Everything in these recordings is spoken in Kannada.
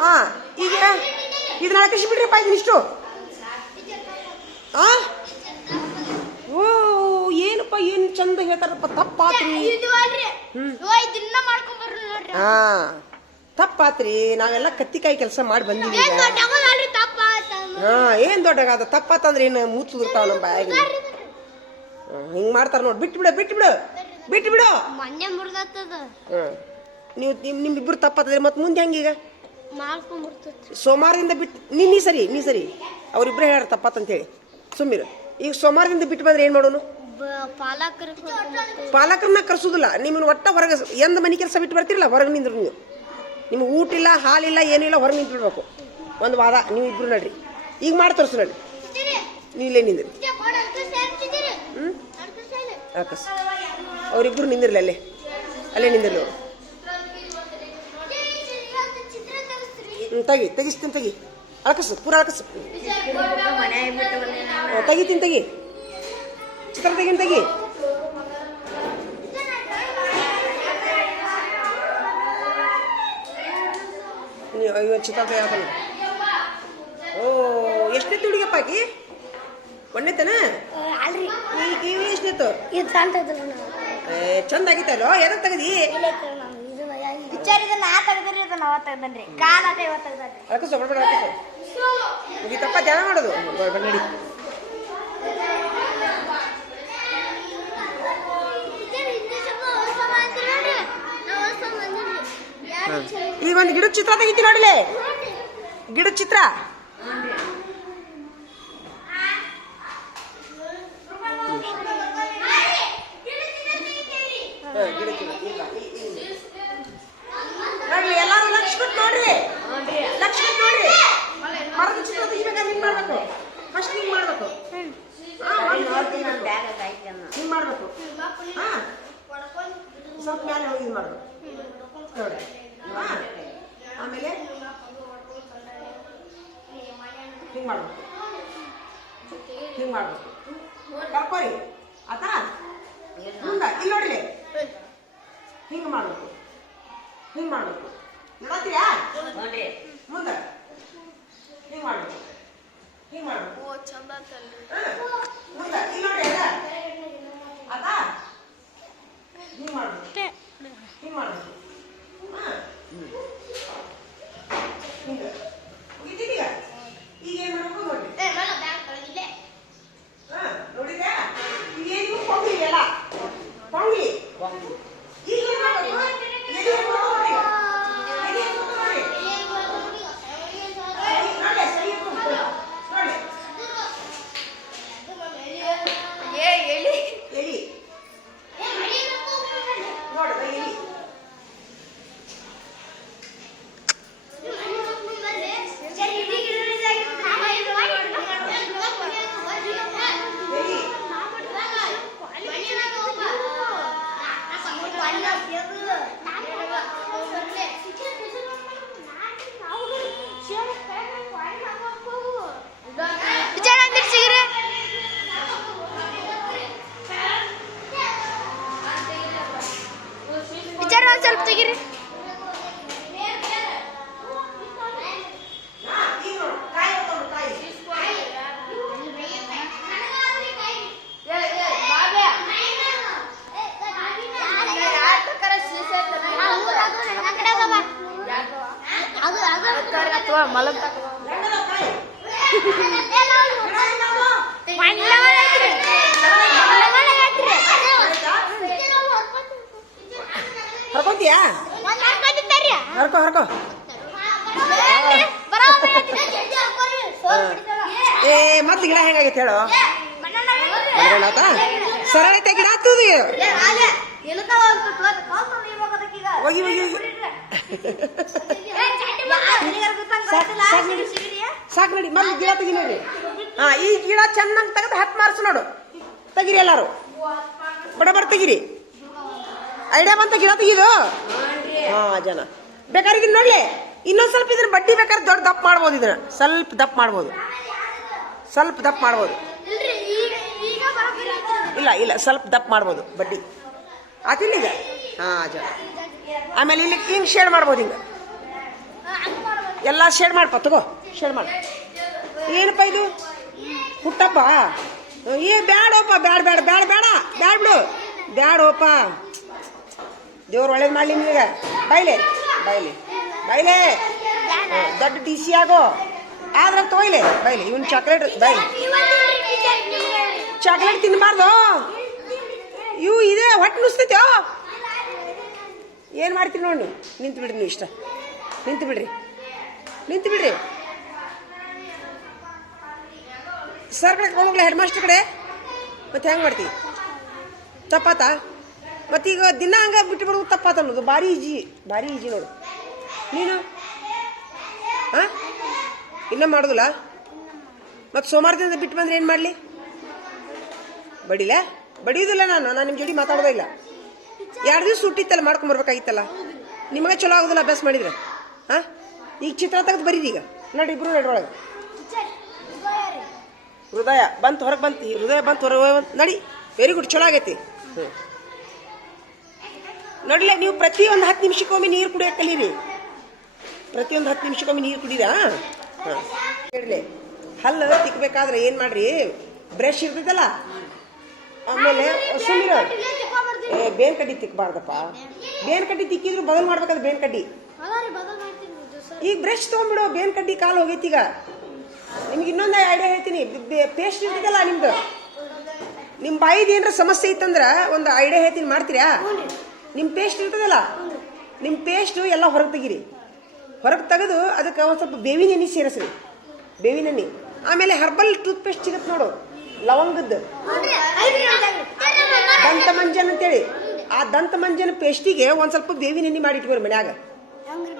ಹಾಂ ಈಗ ಇದನ್ನ ಹಾಕಿಸಿ ಬಿಡ್ರಿಪ್ಪ ಇದನ್ನಿಷ್ಟು. ಹಾಂ ಓ ಏನಪ್ಪ ಏನು ಚಂದ ಹೇಳ್ತಾರಪ್ಪ. ತಪ್ಪಾತ್ರಿ. ಹಾಂ ತಪ್ಪಾತ್ರಿ. ನಾವೆಲ್ಲ ಕತ್ತಿಕಾಯಿ ಕೆಲಸ ಮಾಡಿ ಬಂದಿದ್ದೀವಿ. ಹಾಂ ಏನು ದೊಡ್ಡಗಾದ ತಪ್ಪಾತಂದ್ರೆ ಏನು ಮೂಸುದಿರ್ತಾವ ನಮ್ಮ ಬಾಯಾಗಿ. ಹಿಂಗೆ ಮಾಡ್ತಾರೆ ನೋಡಿ. ಬಿಟ್ಟು ಬಿಡು. ಹಾಂ ನೀವು ನಿಮ್ಮಿಬ್ಬರು ತಪ್ಪಾತದ್ರಿ ಮತ್ತೆ ಮುಂದೆ ಹೆಂಗೀಗ? ಸೋಮವಾರದಿಂದ ಬಿಟ್ಟು ನೀ ಸರಿ ಅವ್ರಿಬ್ರು ಹೇಳ್ಯಾರ ತಪ್ಪಾತಂತ ಹೇಳಿ ಸುಮ್ಮಿರು. ಈಗ ಸೋಮವಾರದಿಂದ ಬಿಟ್ಟು ಬಂದ್ರೆ ಏನು ಮಾಡೋನು? ಪಾಲಕರನ್ನ ಕರ್ಸೋದಿಲ್ಲ. ನಿಮ್ಮನ್ನು ಒಟ್ಟ ಹೊರಗೆ ಎಂದ ಮನೆ ಕೆಲಸ ಬಿಟ್ಟು ಬರ್ತಿರಲ್ಲ ಹೊರಗೆ ನಿಂದ್ರು ನೀವು. ನಿಮ್ಗೆ ಊಟ ಇಲ್ಲ ಹಾಲಿಲ್ಲ ಏನಿಲ್ಲ ಹೊರಗೆ ನಿಂತ್ಬಿಡ್ಬೇಕು ಒಂದು ವಾರ. ನೀವು ಇಬ್ರು ನಡ್ರಿ ಈಗ ಮಾಡಿ ತೋರಿಸು ನಡ್ರಿ. ನೀವು ಇಲ್ಲೇ ನಿಂದ್ರಿ. ಆಕಸ್ ಅವರಿಬ್ರು ನಿಂದಿರ್ಲಿ ಅಲ್ಲೇ ನಿಂದಿರ್ಲಿ ಅವರು. ತೆಗಿಸ್ತೀನಿ ಅಳಕಸು ಪೂರ ಅಳಕಸು. ತೆಗಿ ಚಿತ್ರ ತೆಗಿ. ನೀವು ಚಿತ್ರ ತೆಗಿ. ಓ ಎಷ್ಟನೇ ಹುಡುಗಪ್ಪ ಆಕಿ? ಒಂದೇತನ ಈಗ ಎಷ್ಟನೇತು? ಚಂದ ಆಗಿತ್ತಲ್ಲೋ. ಎದಕ್ ತೆಗದಿ? ಮುಗಿತಪ್ಪ ಧ್ಯಾನ ಮಾಡೋದು ನಡಿ. ಈಗ ಒಂದು ಗಿಡದ ಚಿತ್ರ ತೆಗಿತಿ ನೋಡಿಲೆ. ಗಿಡದ ಚಿತ್ರ ನೋಡ್ರಿ. ಎಲ್ಲಾರು ಲಕ್ಷ ಕೊಟ್ಟು ನೋಡ್ರಿ. ಮರದ ಚಿತ್ರ ತೆಗಿಬೇಕಾದ್ರೆ ಹಿಂಗ್ ಮಾಡ್ಬೇಕು. ಫಸ್ಟ್ ಹಿಂಗ್ ಮಾಡ್ಬೇಕು. ಹಿಂಗ್ ಮಾಡ್ಬೇಕು. ಸ್ವಲ್ಪ ಮೇಲೆ ಹೋಗಿ ಹಿಂಗ್ ಮಾಡ್ಬೇಕು ನೋಡ್ರಿ. ಆಮೇಲೆ ಹಿಂಗ್ ಮಾಡ್ಬೇಕು. ಕರ್ಕೋರಿ ಆತಾ ಮುಂದ ಇಲ್ಲಿ ನೋಡ್ರಿ. ಹಿಂಗ್ ಮಾಡ್ಬೇಕು. ನೋಡತ್ತೀರಾ? ಮುಂದ ಹಿಂಗ್ ಮಾಡ್ಬೇಕು. ಮುಂದ ಇಲ್ಲಿ ನೋಡ್ರಿ ಆತಾ ಹಿಂಗ್ ಮಾಡ್ಬೇಕು. ಮುಗಿತೀಗ ಈಗ ಏನ್ ಮಾಡ್ಬೇಕು ನೋಡ್ರಿ. ನೋಡಿದ್ಯಾ? ಈಗೇನು ಪೊಂಗಿ ಎಲ್ಲ ಪೊಂಗಿ. ಈಗ ಏನ್ ಮಾಡ್ಬೇಕು? ಸ್ವಲ್ಪ ತೆಗೀರಿ. ಮಲಗ್ ಹರ್ಕೊಂತೀಯಾ? ಹರ್ಕೋ ಏ ಮತ್ತೆ ಗಿಡ ಹೆಂಗಾಗೈತೆ ಹೇಳು. ಸರಳ ಐತೆ ಗಿಡ ಹತ್ತದು. ಹೋಗಿ ಸಾಕು ನೋಡಿ. ಮತ್ತೆ ಗಿಡ ತೆಗಿ ನೋಡ್ರಿ. ಈ ಗಿಡ ಚೆನ್ನಾಗಿ ತೆಗೆದು ಹತ್ತು ಮಾರ್ಸು ನೋಡು. ತೆಗಿರಿ ಎಲ್ಲಾರು ಬಡಬರ್ ತೆಗಿರಿ. ಐಡಿಯಾ ಬಂತ ಗಿಡ ತೆಗಿದು. ಜನ ಬೇಕಾದ್ರೆ ಇದನ್ನ ನೋಡ್ಲಿ. ಇನ್ನೊಂದ್ ಸ್ವಲ್ಪ ಇದನ್ನ ಬಡ್ಡಿ ಬೇಕಾದ್ರೆ ದೊಡ್ಡ ದಪ್ಪ ಮಾಡ್ಬೋದು. ಇದನ್ನ ಸ್ವಲ್ಪ ದಪ್ಪ ಮಾಡ್ಬೋದು. ಇಲ್ಲ ಸ್ವಲ್ಪ ದಪ್ಪ ಮಾಡ್ಬೋದು ಬಡ್ಡಿ ಆತಿಲ್ಲ ಈಗ. ಜನ ಆಮೇಲೆ ಇಲ್ಲಿ ಹಿಂಗ್ ಶೇಡ್ ಮಾಡ್ಬೋದು. ಹಿಂಗ ಎಲ್ಲ ಶೇಡ್ ಮಾಡಪ್ಪ ತಗೋ ಶೇಡ್ ಮಾಡ. ಏನಪ್ಪ ಇದು ಹುಟ್ಟಪ್ಪ? ಏ ಬ್ಯಾಡಪ್ಪ, ಬ್ಯಾಡ ಬ್ಯಾಡ ಬ್ಯಾಡ ಬೇಡ ಬ್ಯಾಡ ಬಿಡು, ಬ್ಯಾಡೋಪ. ದೇವ್ರು ಒಳ್ಳೇದು ಮಾಡಲಿ ನಿಮಗೆ. ಬೈಲೆ ಬೈಲೆ ಬೈಲೆ ದೊಡ್ಡ ಟಿ ಸಿ ಆಗೋ ಆದ್ರೆ ತೊಗೊಯ್ಲೆ ಬೈಲೆ. ಇವನ್ ಚಾಕ್ಲೇಟ್ ಬೈಲೆ, ಚಾಕ್ಲೇಟ್ ತಿನ್ನಬಾರ್ದು. ಇವು ಇದೆ ಹೊಟ್ಟೆ ನುಸ್ತೈತೆ. ಏನು ಮಾಡ್ತೀರಿ ನೋಡಿ, ನಿಂತು ಬಿಡ್ರಿ ನೀವು. ಇಷ್ಟ ನಿಂತು ಬಿಡ್ರಿ, ನಿಂತು ಬಿಡ್ರಿ. ಸರ್ ಕಡೆ ಹೋಗ್ಲ, ಹೆಡ್ ಮಾಸ್ಟರ್ ಕಡೆ. ಮತ್ತೆ ಹೆಂಗೆ ಮಾಡ್ತೀವಿ? ತಪ್ಪಾತ? ಮತ್ತೀಗ ದಿನ ಹಂಗೆ ಬಿಟ್ಟು ಬಿಡೋದು ತಪ್ಪಾತ ಅನ್ನೋದು. ಭಾರಿ ಈಜಿ ನೋಡು ನೀನು. ಹಾಂ ಇನ್ನೂ ಮಾಡೋದಿಲ್ಲ? ಮತ್ತು ಸೋಮವಾರದಿಂದ ಬಿಟ್ಟು ಬಂದ್ರೆ ಏನು ಮಾಡಲಿ? ಬಡಿಲ? ಬಡಿಯೋದಿಲ್ಲ. ನಾನು ನಿಮ್ಮ ಜೋಡಿ ಮಾತಾಡೋದೇ ಇಲ್ಲ. 2 ದಿವಸ ಸುಟ್ಟಿತ್ತಲ್ಲ, ಮಾಡ್ಕೊಂಬರ್ಬೇಕಾಗಿತ್ತಲ್ಲ. ನಿಮಗೆ ಚಲೋ ಆಗೋದಿಲ್ಲ ಅಭ್ಯಾಸ ಮಾಡಿದ್ರೆ. ಹಾಂ ಈಗ ಚಿತ್ರ ತೆಗೆದು ಬರೀರಿ. ಈಗ ನೋಡಿ ಇಬ್ರು ನಡ್ರೊಳಗೆ. ಹೃದಯ ಬಂತು, ಹೊರಗೆ ಬಂತು. ಹೃದಯ ಬಂತು, ಹೊರಗೆ ಬಂತು. ನಡಿ, ವೆರಿ ಗುಡ್, ಚಲೋ ಆಗೈತಿ. ನೋಡಿಲ್ಲ, ನೀವು ಪ್ರತಿ ಒಂದು 10 ನಿಮಿಷಕ್ಕೊಮ್ಮೆ ನೀರು ಕುಡಿಯೋಕೆ ಕಲೀರಿ. ಪ್ರತಿಯೊಂದು 10 ನಿಮಿಷಕ್ಕೊಮ್ಮೆ ನೀರು ಕುಡೀರಾ? ಹಾಂ ಹೇಳಲಿ. ಹಲ್ಲು ತಿಕ್ಕಬೇಕಾದ್ರೆ ಏನು ಮಾಡ್ರಿ, ಬ್ರಷ್ ಇರ್ತೈತಲ್ಲ, ಆಮೇಲೆ ಸುಮ್ಮನೆ ಬೇನ್ ಕಡ್ಡಿ ತಿಕ್ಕಬಾರ್ದಪ್ಪ. ಬೇನ್ ಕಡ್ಡಿ ತಿಕ್ಕಿದ್ರು ಬದಲು ಮಾಡ್ಬೇಕಾದ್ರೆ ಬೇನ್ ಕಡ್ಡಿ. ಈಗ ಬ್ರಷ್ ತೊಗೊಂಡ್ಬಿಡು, ಬೇನ್ ಕಡ್ಡಿ ಕಾಲು ಹೋಗೈತಿ. ಈಗ ನಿಮ್ಗೆ ಇನ್ನೊಂದು ಐಡಿಯಾ ಹೇಳ್ತೀನಿ. ಪೇಸ್ಟ್ ಇರ್ತೈತಲ್ಲ ನಿಮ್ದು, ನಿಮ್ಮ ಬಾಯಿದು ಏನಾರ ಸಮಸ್ಯೆ ಇತ್ತಂದ್ರೆ ಒಂದು ಐಡಿಯಾ ಹೇಳ್ತೀನಿ, ಮಾಡ್ತೀರಾ? ನಿಮ್ಮ ಪೇಸ್ಟ್ ಇರ್ತದಲ್ಲ, ನಿಮ್ಮ ಪೇಸ್ಟು ಎಲ್ಲ ಹೊರಗೆ ತೆಗೀರಿ. ಹೊರಗೆ ತೆಗೆದು ಅದಕ್ಕೆ ಒಂದು ಸ್ವಲ್ಪ ಬೇವಿನ ಎಣ್ಣೆ ಸೇರಿಸ್ರಿ. ಬೇವಿನ ಎಣ್ಣೆ, ಆಮೇಲೆ ಹರ್ಬಲ್ ಟೂತ್ ಪೇಸ್ಟ್ ಸಿಗುತ್ತೆ ನೋಡು, ಲವಂಗದ್ದು ದಂತ ಮಂಜನ್ ಅಂತೇಳಿ. ಆ ದಂತ ಮಂಜನ ಪೇಸ್ಟಿಗೆ ಒಂದು ಸ್ವಲ್ಪ ಬೇವಿನ ಎಣ್ಣೆ ಮಾಡಿ ಇಟ್ಕೋರಿ ಮನ್ಯಾಗ.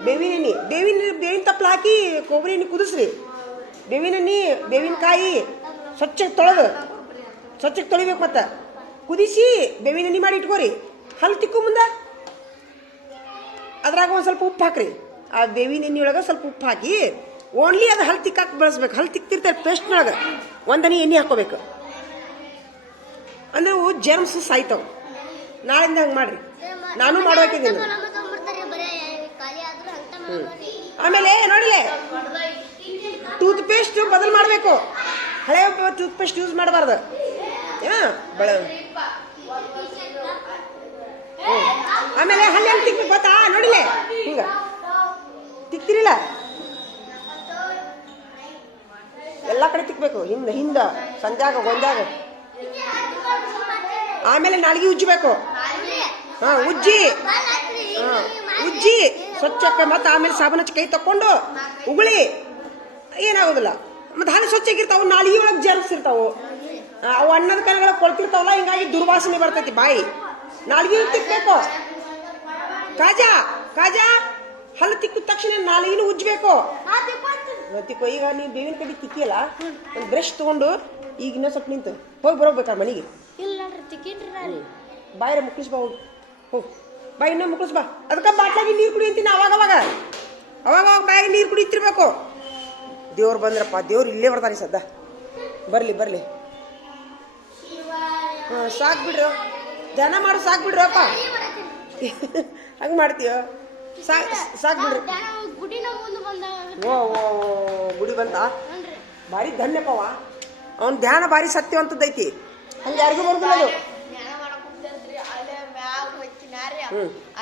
ಬೇವಿನ ಎಣ್ಣೆ, ಬೇವಿನ ತಪ್ಪಲು ಹಾಕಿ ಕೊಬ್ಬರಿ ಎಣ್ಣೆ ಕುದಿಸ್ರಿ. ಬೇವಿನ ಎಣ್ಣೆ, ಬೇವಿನಕಾಯಿ ಸ್ವಚ್ಛಗೆ ತೊಳಿಬೇಕು. ಮತ್ತು ಕುದಿಸಿ ಬೇವಿನ ಎಣ್ಣೆ ಮಾಡಿ ಇಟ್ಕೋರಿ. ಹಲ್ಲು ತಿಕ್ಕು ಮುಂದೆ ಅದ್ರಾಗ ಒಂದು ಸ್ವಲ್ಪ ಉಪ್ಪು ಹಾಕ್ರಿ. ಆ ಬೇವಿನ ಎಣ್ಣೆ ಒಳಗೆ ಸ್ವಲ್ಪ ಉಪ್ಪು ಹಾಕಿ ಓನ್ಲಿ ಅದು ಹಲ್ಲು ತಿಕ್ಕಾಕಿ ಬಳಸ್ಬೇಕು. ಹಲ್ಲು ತಿಕ್ತಿರ್ತಾರೆ ಪೇಸ್ಟ್ನೊಳಗೆ ಒಂದನಿ ಎಣ್ಣೆ ಹಾಕೋಬೇಕು. ಅಂದ್ರೆ ಅವು ಜರ್ಮ್ಸ್ ಸಾಯ್ತಾವ. ನಾಳಿಂದ ಹಂಗೆ ಮಾಡ್ರಿ, ನಾನು ಮಾಡ್ಬೇಕಿದ್ದೀನಿ. ಆಮೇಲೆ ನೋಡಿಲೆ, ಟೂತ್ ಪೇಸ್ಟ್ ಬದಲು ಮಾಡಬೇಕು. ಹಳೆ ಟೂತ್ ಪೇಸ್ಟ್ ಯೂಸ್ ಮಾಡಬಾರ್ದು. ಆಮೇಲೆ ಹಲ್ಲು ಹೆಂಗೆ ತಿಕ್ಬೇಕು ಗೊತ್ತಾ? ನೋಡಿಲೆ, ಹಿಂಗ ತಿಕ್ತಿರಿಲ್ಲ, ಎಲ್ಲ ಕಡೆ ತಿಕ್ಬೇಕು. ಹಿಂದ ಸಂಜಾಗ ಗೊಂಜಾಗ. ಆಮೇಲೆ ನಾಲ್ಗೆ ಉಜ್ಜಬೇಕು. ಹಾಂ ಉಜ್ಜಿ ಸ್ವಚ್ಛಕ್ಕೆ. ಮತ್ತು ಆಮೇಲೆ ಸಾಬೂನು ಹಚ್ಚಿ ಕೈ ತಕ್ಕೊಂಡು ಉಗುಳಿ, ಏನಾಗೋದಿಲ್ಲ. ಮತ್ತು ಹಲ್ಲು ಸ್ವಚ್ಛಾಗಿರ್ತಾವೆ. ನಾಲಿಗೆ ಒಳಗೆ ಜರ್ಮ್ಸ್ ಇರ್ತಾವೆ, ಅವು ಅನ್ನದ ಕೈಗಳ ಕೊಳ್ತಿರ್ತಾವಲ್ಲ, ಹಿಂಗಾಗಿ ದುರ್ವಾಸನೆ ಬರ್ತೈತಿ ಬಾಯಿ. ನಾಲ್ಗೆ ತಿಕ್ಬೇಕು. ಕಾಜಾ ಹಲ್ಲು ತಿಕ್ಕಿದ ತಕ್ಷಣ ನಾಲಿಗೆನೂ ಉಜ್ಜಬೇಕು. ತಿಕ್ಕೋ. ಈಗ ನೀವು ಬೇವಿನ ಕಡ್ಡಿ ತಿಕ್ಕಿಯಲ್ಲ, ಒಂದು ಬ್ರಷ್ ತೊಗೊಂಡು ಈಗ ಇನ್ನೂ ಸ್ವಲ್ಪ ನಿಂತು ಹೋಗಿ ಬರೋಬೇಕಾ ಮನೆಗೆ? ಬಾಯಿರ ಮುಕ್ಳಿಸ್ಬಾ, ಹೋಗಿ ಬಾಯಿ ಇನ್ನೂ ಮುಕ್ಳಿಸ್ಬಾ. ಅದಕ್ಕೆ ಬಾಟ್ಲಾಗಿ ನೀರು ಕುಡಿ ಅಂತೀನಿ. ಅವಾಗ ಬಾಯಿಗೆ ನೀರು ಕುಡಿತಿರ್ಬೇಕು. ದೇವ್ರು ಬಂದ್ರಪ್ಪ, ದೇವ್ರು ಇಲ್ಲೇ ಬರ್ತಾನೆ ಸದ್ದ. ಬರ್ಲಿ. ಹಾಂ ಸಾಕು ಬಿಡ್ರು, ಧ್ಯಾನ ಮಾಡು, ಸಾಕು ಬಿಡ್ರಿ ಅಪ್ಪ. ಹಂಗೆ ಮಾಡ್ತೀಯೋ? ಸಾಕು ಬಿಡ್ರಿ. ಓ ಗುಡಿ ಬಂತ, ಭಾರಿ ಧನ್ಯಪ್ಪವ. ಅವ್ನ ಧ್ಯಾನ ಭಾರಿ ಸತ್ಯವಂತದ್ದೈತಿ. ಹಂಗೆ ಯಾರಿಗೂ ಬರೋದಿಲ್ಲ ಅದು.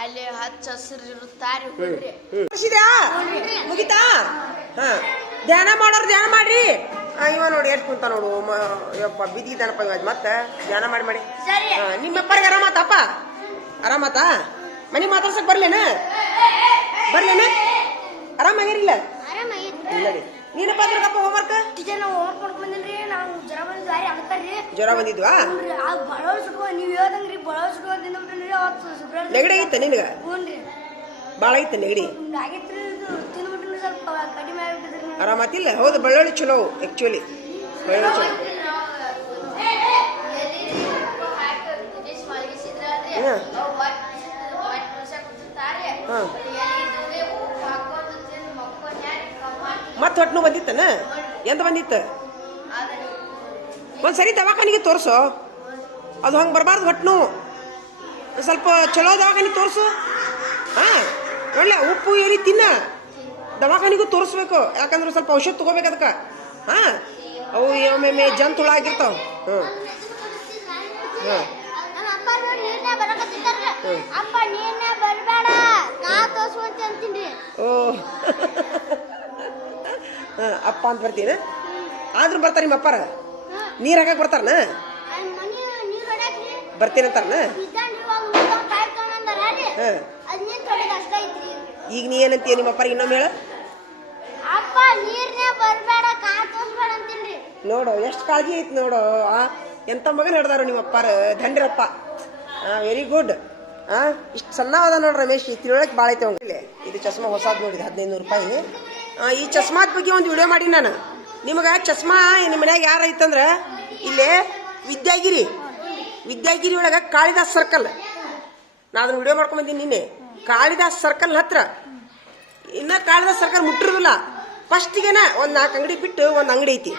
ಅಲ್ಲಿ ಹಚ್ಚ ಹಸಿರು ಇರುತ್ತಾರೆ. ಮುಗಿತಾ? ಹಾ, ಧ್ಯಾನ ಮಾಡೋರು ಧ್ಯಾನ ಮಾಡ್ರಿ. ಇವ ನೋಡಿ ಎಷ್ಟು ಕುಂತ ನೋಡು, ಯಪ್ಪ ಬಿದ್ದಿದ್ದಾನಪ್ಪ ಇವಾಗ. ಮತ್ತೆ ಧ್ಯಾನ ಮಾಡಿ. ನಿಮ್ಮಪ್ಪರಿಗೆ ಆರಾಮಾತಪ್ಪ? ಆರಾಮಾತಾ? ಮನೆ ಮಾತಾಡ್ಸಕ್ ಬರ್ಲೇನ? ಆರಾಮಾಗಿರಿಲ್ಲ? ಇಲ್ಲ. ನೀನಪ್ಪ ಅದ್ರಪ್ಪ ಹೋಮ್ವರ್ಕ್? ಜ್ವರ ಬಂದಿದ್ವಾ? ನೆಗಡಿ ಆಗಿತ್ತ ನಿನಗ? ಭಾಳ ಐತೆ ನೆಗಡಿ. ಆರಾಮಾತಿಲ್ಲ? ಹೌದು, ಬೆಳ್ಳುಳ್ಳಿ ಚಲೋ ಆಕ್ಚುಲಿ. ಬೆಳ್ಳುಳ್ಳಿ ಚಲೋ. ಮತ್ತೆ ಹೊಟ್ಟೆ ನೋವು ಬಂದಿತ್ತನ? ಎಂತ ಬಂದಿತ್ತು? ಒಂದ್ಸರಿ ದವಾಖಾನಿಗೆ ತೋರಿಸು. ಅದು ಹಂಗೆ ಬರಬಾರ್ದು ಹೊಟ್ಟೆ ನೋವು. ಸ್ವಲ್ಪ ಚಲೋ ದವಾಖಾನಿಗೆ ತೋರಿಸು. ಹಾಂ ಒಳ್ಳೆ ಉಪ್ಪು ಏರಿ ತಿನ್ನ. ದವಾಖಾನಿಗೂ ತೋರಿಸ್ಬೇಕು, ಯಾಕಂದ್ರೆ ಸ್ವಲ್ಪ ಔಷಧ ತಗೋಬೇಕು ಅದಕ್ಕೆ. ಹಾ, ಅವು ಒಮ್ಮೆ ಜಂತು ಹುಳ ಆಗಿರ್ತಾವ. ಹ್ಮ್ ಹ್ಮ್ ನಮ್ಮ ಅಪ್ಪ ನೋಡಿ ನೀರ್ನೇ ಬರಕತ್ತಿದ್ದಾರ್ರಿ. ಅಪ್ಪ ನೀರ್ನೇ ಬರಬೇಡ, ನಾ ತೋರ್ಸುವಂತ ಅಂತೀನಿ. ಓ ಅಪ್ಪ ಅಂತ ಬರ್ತೀನಿ. ಆದ್ರೂ ಬರ್ತಾರ ನಿಮ್ಮ ಅಪ್ಪಾರ? ನೀರ್ ಹಾಕಕ್ ಬರ್ತಾರನ? ಮನಿ ನೀರ್ ಹೊಡ್ಯಾಕ್ರಿ ಬರ್ತೀನಂತಾರನ? ಇದ್ದಾನ್ರಿ, ಒಂದು ಮುದ್ದ ಪೈಪ್ ತಗೊಂಡಂದಾರ್ರಿ. ಅದ್ ನೀರ್ ತೊಳೆದ ಅಷ್ಟ ಐತ್ರಿ. ಈಗ ನೀ ಏನಂತೀಯ ನಿಮ್ಮ ಅಪ್ಪಾರ? ಇನ್ನೊಮ್ಮೆ ಹೇಳ. ಅಪ್ಪ ನೀರ್ನೇ ಬರಬೇಡ, ಕಾ ತೋರ್ಸ್ಬೇಡ ಅಂತೀನ್ರಿ. ನೋಡು ಎಷ್ಟು ಕಾಳಜಿ ಐತಿ ನೋಡು. ಎಂತ ಮಗನ ಹಿಡ್ದಾರು ನಿಮ್ಮ ಅಪ್ಪಾರ. ಧನ್ಯರಪ್ಪ. Very good. ಇಷ್ಟು ಸಣ್ಣ ಅದ ನೋಡ್ರಿ ರಮೇಶ್, ತಿಳುವಳಿಕೆ ಭಾಳ ಐತೆ ಅವ್ನಿಗೆ. ಇದು ಚಸ್ಮಾ ಹೊಸಾದ್ ನೋಡಿದ 1500 ರೂಪಾಯಿ. ಈ ಚಸ್ಮಾದ ಬಗ್ಗೆ ಒಂದು ವಿಡಿಯೋ ಮಾಡಿ ನಾನು ನಿಮಗೆ. ಚಸ್ಮಾ ನಿಮ್ಮ ಮನ್ಯಾಗ ಯಾರು ಐತಂದ್ರೆ ಇಲ್ಲೇ ವಿದ್ಯಾಗಿರಿ ಒಳಗೆ ಕಾಳಿದಾಸ್ ಸರ್ಕಲ್. ನಾ ಅದನ್ನ ವಿಡಿಯೋ ಮಾಡ್ಕೊಂಬಂದೀನಿ ನಿನ್ನೆ. ಕಾಳಿದಾಸ್ ಸರ್ಕಲ್ ಹತ್ರ. ಇನ್ನು ಕಾಳಿದಾಸ್ ಸರ್ಕಲ್ ಮುಟ್ಟಿರೋದಿಲ್ಲ. ಫಸ್ಟಿಗೆನ ಒಂದು 4 ಅಂಗಡಿ ಬಿಟ್ಟು ಒಂದು ಅಂಗಡಿ ಐತಿ,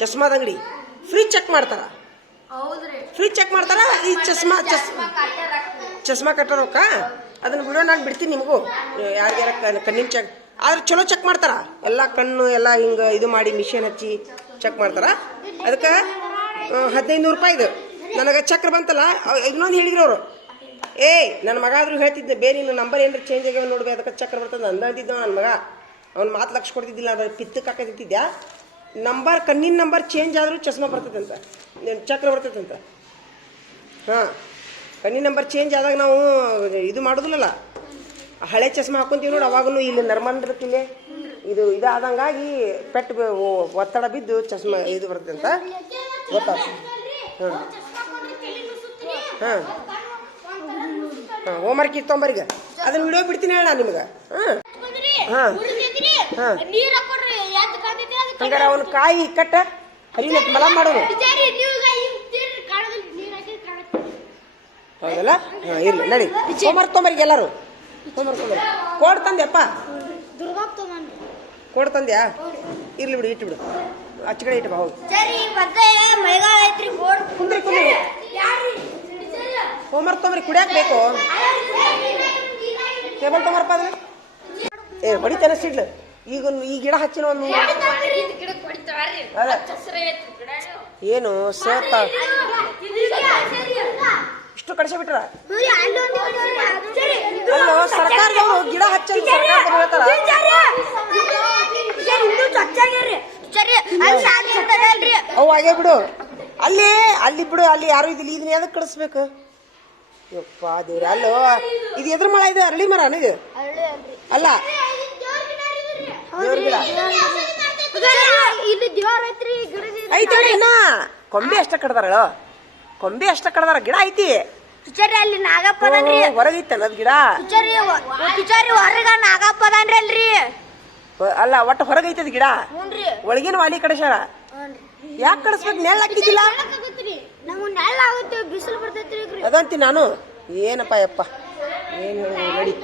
ಚಸ್ಮಾದ ಅಂಗಡಿ. ಫ್ರೀ ಚೆಕ್ ಮಾಡ್ತಾರ. ಫ್ರೀ ಚೆಕ್ ಮಾಡ್ತಾರ. ಈ ಚಸ್ಮಾ ಕಟ್ಟೋರಕ್ಕ ಅದನ್ನ ವಿಡಿಯೋ ನಾನು ಬಿಡ್ತೀನಿ ನಿಮಗೂ, ಯಾರ್ಯಾರ ಕಣ್ಣಿನ ಚೆಕ್. ಆದ್ರೆ ಚಲೋ ಚೆಕ್ ಮಾಡ್ತಾರ. ಎಲ್ಲ ಕಣ್ಣು ಎಲ್ಲ ಹಿಂಗೆ ಇದು ಮಾಡಿ ಮಿಷನ್ ಹಚ್ಚಿ ಚೆಕ್ ಮಾಡ್ತಾರ. ಅದಕ್ಕೆ 1500 ರೂಪಾಯಿ ಇದು. ನನಗೆ ಚಕ್ರ ಬಂತಲ್ಲ, ಇನ್ನೊಂದು ಹೇಳಿದ್ರು ಅವರು. ನನ್ನ ಮಗ ಆದ್ರೂ ಹೇಳ್ತಿದ್ದೆ, ಬೇರೆ ಇನ್ನು ನಂಬರ್ ಏನಾರು ಚೇಂಜ್ ಆಗ್ಯಾವ ನೋಡ್ಬೇಕು, ಅದಕ್ಕೆ ಚಕ್ರ ಬರ್ತದೆ ಅಂದಿದ್ದ ನನ್ನ ಮಗ. ಅವ್ನು ಮಾತು ಲಕ್ಷ ಕೊಡ್ತಿದ್ದಿಲ್ಲ, ಅಂದ್ರೆ ಪಿತ್ತಕ್ಕೆ ಹಾಕತಿದ್ಯಾ. ನಂಬರ್ ಕಣ್ಣಿನ ನಂಬರ್ ಚೇಂಜ್ ಆದರೂ ಚಸ್ಮಾ ಬರ್ತದಂತ, ಚಕ್ರ ಬರ್ತದಂತ. ಹಾಂ, ಕಣ್ಣಿನ ನಂಬರ್ ಚೇಂಜ್ ಆದಾಗ ನಾವು ಇದು ಮಾಡೋದಿಲ್ಲಲ್ಲ, ಹಳೆ ಚಸ್ಮಾ ಹಾಕೊಂತೀವಿ ನೋಡಿ, ಅವಾಗೂ ಇಲ್ಲಿ ನರ್ಮಂಡ್ರಕ್ಕಿಲ್ಲೇ ಇದು ಆದಂಗಾಗಿ ಪೆಟ್ಟು ಒತ್ತಡ ಬಿದ್ದು ಚಸ್ಮಾ ಇದು ಬರ್ತದೆ ಅಂತ ಗೊತ್ತಾಗ್ತದೆ. ಹಾಂ ಹಾಂ ಹಾಂ, ಹೋಮ್ವರ್ಕ್ ಇತ್ತೊಂಬರಿಗೆ ಅದನ್ನ ವಿಡಿಯೋ ಬಿಡ್ತೀನಿ ಹೇಳ ನಿಮ್ಗೆ. ಹಾಂ ಹಾಂ ಹಾಂ, ಹಂಗಾರೆ ಅವನು ಕಾಯಿ ಕಟ್ಟ ಹರಿನ ಮಲ ಮಾಡೋರು. ಹೌದಲ್ಲ? ಹಾಂ, ಇರ್ಲಿ ನಡಿ. ಹೋಮ್ವರ್ಕ್ ತೊಂಬರಿಗೆ ಎಲ್ಲರೂ. ಹೋಮ್ವರ್ಕ್ ತೊಂಬರಿ. ಕೋಡ್ ತಂದೆಪ್ಪ? ಕೋಡ್ ತಂದ್ಯಾ? ಇರ್ಲಿ ಬಿಡು, ಇಟ್ಟು ಬಿಡು, ಆಚೆ ಕಡೆ ಇಟ್ಟು ಬಾ. ಹೋಗಿ ಕುಂದ್ರಿ ಕುಂದ್ರಿ. ಹೋಮ್ವರ್ಕ್ ತೊಂಬರಿ, ಕುಡಿಯಾಕ ಬೇಕು. ಟೇಬಲ್ ತೊಂಬರಪ್ಪ ಅದನ್ನ. ಹೊಡಿತಾನೆ ಸಿಡ್ಲು. ಈಗ ಈ ಗಿಡ ಹಚ್ಚಿನ ಒಂದು ಏನು ಸೇರ್ತ ಇಷ್ಟು ಕಡಿಸೆ ಬಿಟ್ರ. ಅಲ್ಲೋ, ಸರ್ಕಾರದವರು ಗಿಡ ಹಚ್ಚಿ ಹೇಳ್ತಾರ. ಅವು ಹಾಗೆ ಬಿಡು. ಅಲ್ಲಿ ಬಿಡು, ಅಲ್ಲಿ ಯಾರು ಇದಿಲ್ಲ. ಇದನ್ನ ಯಾವ್ದಕ್ಕೆ ಕಳಿಸ್ಬೇಕು? ಯಪ್ಪ ದೇವ್ರ. ಅಲ್ಲೋ, ಇದು ಎದ್ರ ಮರ? ಇದೆ ಅರಳಿ ಮರ ಇದು? ಅಲ್ಲ, ದೇವ್ರ ಗಿಡ ಐತಿ. ಇನ್ನ ಕೊಂಬೆ ಅಷ್ಟ ಕಡ್ದಾರ, ಕೊಂಬೆ ಅಷ್ಟ ಕಡ್ದಾರ. ಗಿಡ ಐತಿ ಅಲ್ಲಿ ನಾಗಪ್ಪ ಹೊರಗೈತಲ್ಲ ಅದ್ ಗಿಡ. ಹೊರಗ ನಾಗಪ್ಪ ಅಲ್ರಿ. ಅಲ್ಲ, ಒಟ್ಟು ಹೊರಗೈತದ ಗಿಡ. ಒಳಗಿನ ವಾಲಿ ಕಡಿಸ್ಯಾರ. ಯಾಕೆ ಕಡಿಸ್ಬೇಕು? ನೆಳ್ಳ ಹಾಕಿದ್ದಿಲ್ಲ. ಬಿಸಿಲು ಬರ್ತೈತ್ರಿ ಅದಂತಿ ನಾನು. ಏನಪ್ಪ ಯಪ್ಪ, ಏನು ಹೇಳಿ ನಡಿ.